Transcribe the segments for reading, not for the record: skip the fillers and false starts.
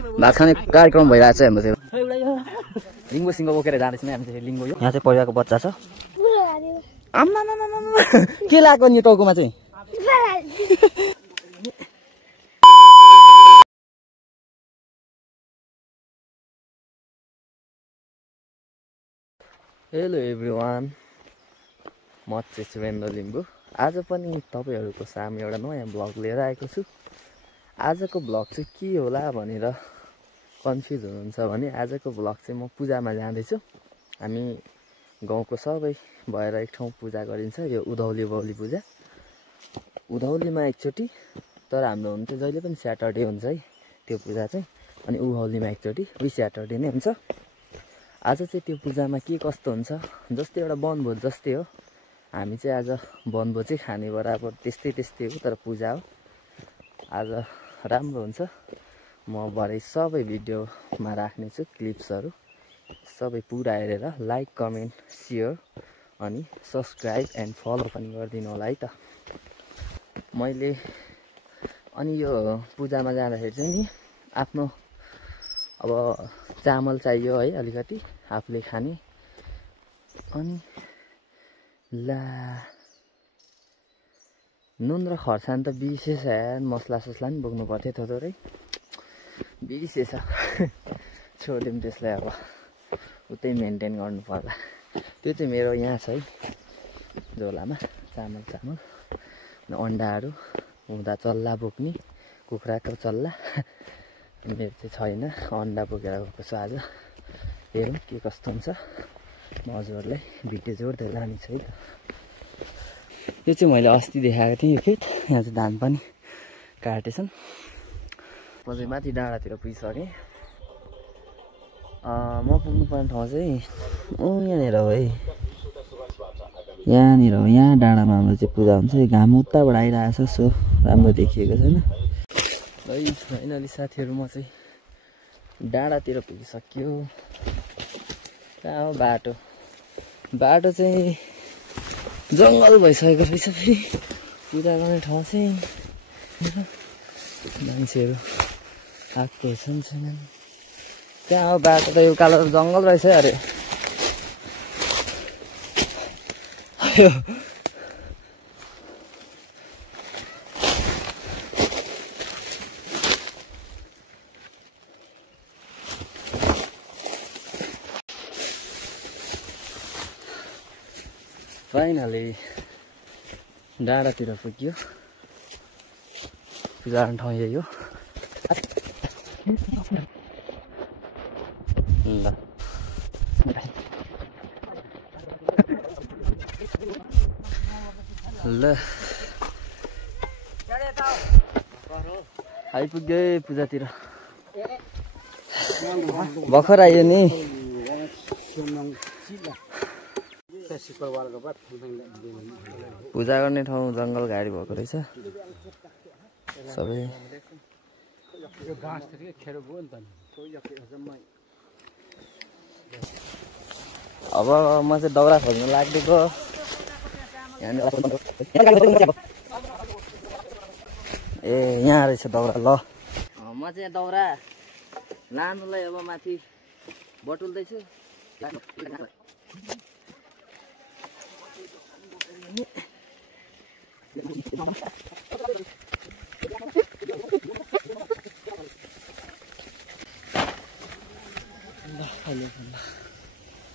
भात खाने कार्यक्रम भइरहेको छ हाम्रो चाहिँ लिङ्गो सिङ्गो बोकेर जाँदैछौँ हामी चाहिँ लिङ्गो यो यहाँ चाहिँ परिवारको बच्चा छ आम्मा के लाग्यो नि टाउकोमा चाहिँ हेलो एभ्रिवान म चाहिँ सुरेन्द्र लिम्बू आज पनि तपाईहरुको सामु एउटा नयाँ ब्लग लिएर आएको छु। आजको ब्लग चाहिँ के होला भनेर कन्फ्युज हुनुहुन्छ भने आजको ब्लग चाहिँ म पूजामा जाँदै छु। हामी गाउँको सबै भएर एक ठाउँ पूजा गरिन्छ यो उधौली बौली पूजा। उधौलीमा एकचोटी तर हाम्रो हुन्छ जहिले पनि स्याटरडे हुन्छ है त्यो पूजा चाहिँ अनि उधौलीमा एकचोटी उही स्याटरडे नै हुन्छ। आज चाहिँ त्यो पूजामा के कस्तो हुन्छ जस्तै एउटा वनभोज जस्तै हो। हामी चाहिँ आज वनभोजै खाने बराबर त्यस्तै हो तर पूजा हो। आज राम्रो हुन्छ। म भरे सबै भिडियोमा राख्ने छु क्लिप्सहरु सबै पुरा हेरेर लाइक कमेन्ट शेयर अनि सब्स्क्राइब एन्ड फलो पनि गरिदिनु होला है त। मैले अनि यो पूजामा जाँदाखेरि चाहिँ नि आफ्नो अब चामल चाहियो है अलिकति आफूले खाने अनि ला नुन र खर्सानी त बिर्सेछ यार मसला ससला पनि बोक्नु पर्थ्यो थोरै बिर्सेछ छोड्दिउँ त्यसलाई अब उतै मेन्टेन गर्नु पर्ला। त्यो चाहिँ मेरो यहाँ छ है झोलामा चामल अन्डाहरू हुँदा चल्ला बोक्ने कुखुराको चल्ला मेरो चाहिँ छैन अन्डा बोकेर गएको छु आज। हेरौँ के कस्तो हुन्छ म हजुरहरूलाई भिडियो जोड्दै लाने छु है त। यो चाहिँ मैले अस्ति देखाएको थिएँ यो खेत यहाँ चाहिँ धान पनि काटेछन्। म चाहिँ माथि डाँडातिर पुगिसकेँ। म पुग्नुपर्ने ठाउँ चाहिँ यहाँनिर हो है यहाँनिर हो। यहाँ डाँडामा हाम्रो चाहिँ पूजा हुन्छ। घाम उताबाट आइरहेको छ सो राम्रो देखिएको छैन है। फाइनली साथीहरू म चाहिँ डाँडातिर पुगिसक्यो। कहाँ हो बाटो चाहिँ जङ्गल भइसकेको रहेछ। फेरि पूजा गर्ने ठाउँ चाहिँ मान्छेहरू आएको छैनन्। कहाँ हो बाटो त यो कालो जङ्गल रहेछ अरे। फाइनली डाँडातिर पुग्यो। पूजा गर्ने ठाउँ यही हो। ल आइपुग्यो पूजातिर भर्खर आयो नि। पूजा गर्ने ठाउँ जङ्गल घाडी भएको रहेछ सबै। अब म चाहिँ दाउरा खोज्नु लाग्दिएको। ए यहाँ रहेछ दाउरा। ल म चाहिँ दाउरा लानुलाई अब माथि बटुल्दैछु।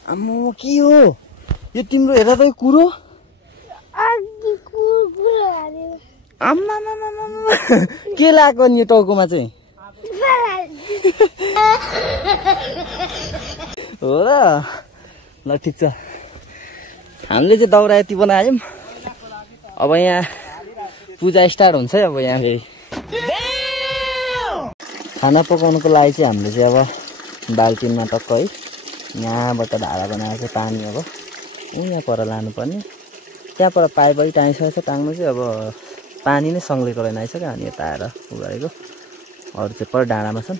आम्मो के हो यो तिम्रो हेर त कुरो। आम्मा के लाग्यो नि यो टाउकोमा चाहिँ हो र। ल ठिक छ हामीले चाहिँ दाउरा यति बनायौँ। अब यहाँ पूजा स्टार्ट हुन्छ है। अब यहाँ फेरि खाना पकाउनुको लागि चाहिँ हामीले चाहिँ अब बाल्टिनमा टक्क है यहाँबाट धारा बनाएको छ पानी। अब यहाँ पर लानुपर्ने त्यहाँ पर पाइप है टाँगिसकेको छ। टाङ्नु चाहिँ अब पानी नै सङ्लेको रहेन आइसक्यो अनि यता आएर उ गरेको। अरू चाहिँ पर डाँडामा छन्।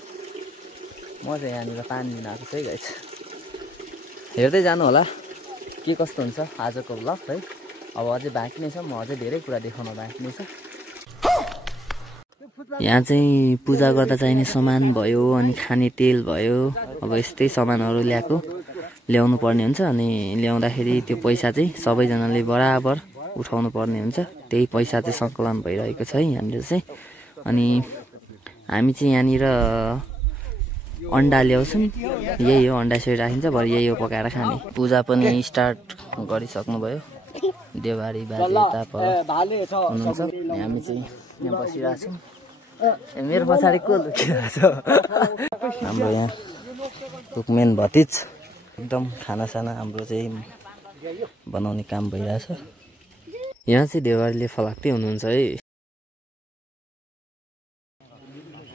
म चाहिँ यहाँनिर पानी लिन आएको छु है गाइस। हेर्दै जानु होला के कस्तो हुन्छ आजको ब्लग है। अब अझै बाँकी नै छ। म अझै धेरै कुरा देखाउन बाँकी नै छ। यहाँ चाहिँ पूजा गर्दा चाहिने सामान भयो अनि खाने तेल भयो अब यस्तै सामानहरू ल्याउनु पर्ने हुन्छ अनि ल्याउँदाखेरि त्यो पैसा चाहिँ सबैजनाले बराबर उठाउनु पर्ने हुन्छ त्यही पैसा चाहिँ सङ्कलन भइरहेको छ है यहाँनिर चाहिँ अनि हामी चाहिँ यहाँनिर अन्डा ल्याउँछौँ यही हो अन्डा सेट राखिन्छ भरे यही हो पकाएर खाने पूजा पनि स्टार्ट गरिसक्नु भयो देवारी बाजे यता पर हुनुहुन्छ हामी चाहिँ यहाँ बसिरहेको छौँ मेरो पछाडि को लुकिरहेको छ हाम्रो यहाँ कुकमेन भतिज एकदम खानासाना हाम्रो चाहिँ बनाउने काम भइरहेछ यहाँ चाहिँ देवारीले फलाक्दै हुनुहुन्छ है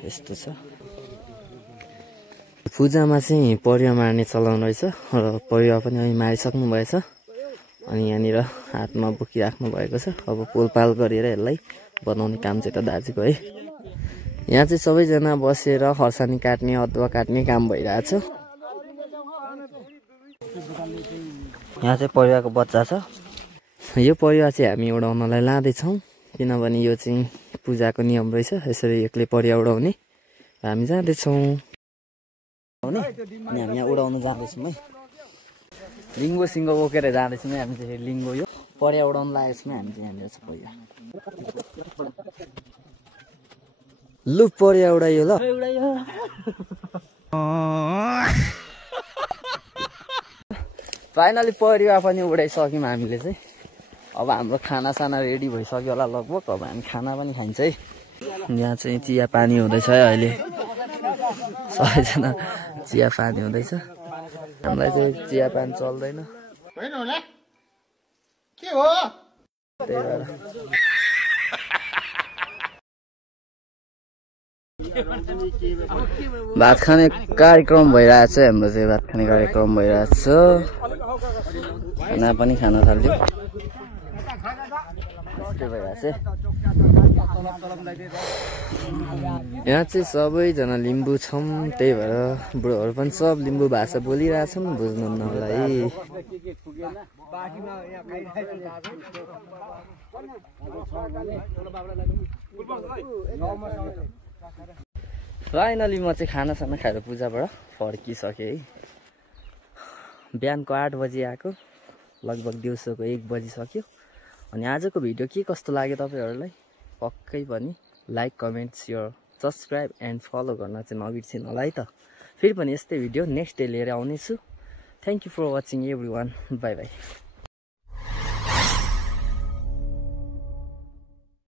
यस्तो छ पूजामा चाहिँ परेवा मार्ने चलन रहेछ र परेवा पनि अहिले मारिसक्नु भएछ अनि यहाँनिर हातमा बोकिराख्नु भएको छ अब पोलपाल गरेर यसलाई बनाउने काम चाहिँ त दाजुको है यहाँ चाहिँ सबैजना बसेर खर्सानी काट्ने अदुवा काट्ने काम भइरहेछ यहाँ चाहिँ परेवाको बच्चा छ यो परेवा चाहिँ हामी उडाउनलाई लाँदैछौँ किनभने यो चाहिँ पूजाको नियम रहेछ यसरी एक्लै परेवा उडाउने हामी जाँदैछौँ अनि हामी यहाँ उडाउनु जाँदैछौँ है लिङ्गो सिङ्गो बोकेर जाँदैछौँ हामी चाहिँ लिङ्गो यो परेवा उडाउनु लागेको छौँ हामी चाहिँ यहाँनिर छ परेवा लु परेवा उडायो ल फाइनली परेवा पनि उडाइसक्यौँ हामीले चाहिँ अब हाम्रो खानासाना रेडी भइसक्यो होला लगभग अब हामी खाना पनि खाइन्छ है यहाँ चाहिँ चिया पानी हुँदैछ है अहिले सबैजना चिया पानी हुँदैछ हामीलाई चाहिँ चिया पानी चल्दैन त्यही भएर भात खाने कार्यक्रम भइरहेछ हाम्रो चाहिँ भात खाने कार्यक्रम भइरहेछ खाना पनि खान थाल्यो यहाँ चाहिँ सबैजना लिम्बू छौँ त्यही भएर बुढोहरू पनि सब लिम्बू भाषा बोलिरहेछौँ बुझ्नुहुन्न होला है फाइनली म चाहिँ खानासाना खाएर पूजाबाट फर्किसकेँ है बिहानको 8 बजी आएको लगभग दिउँसोको 1 बजिसक्यो अनि आजको भिडियो के कस्तो लाग्यो तपाईँहरूलाई पक्कै पनि like comment share subscribe and follow गर्न चाहिँ नबिर्सिनु होला है त फेरि पनि यस्तै भिडियो नेक्स्ट डे लिएर आउनेछु thank you for watching everyone bye by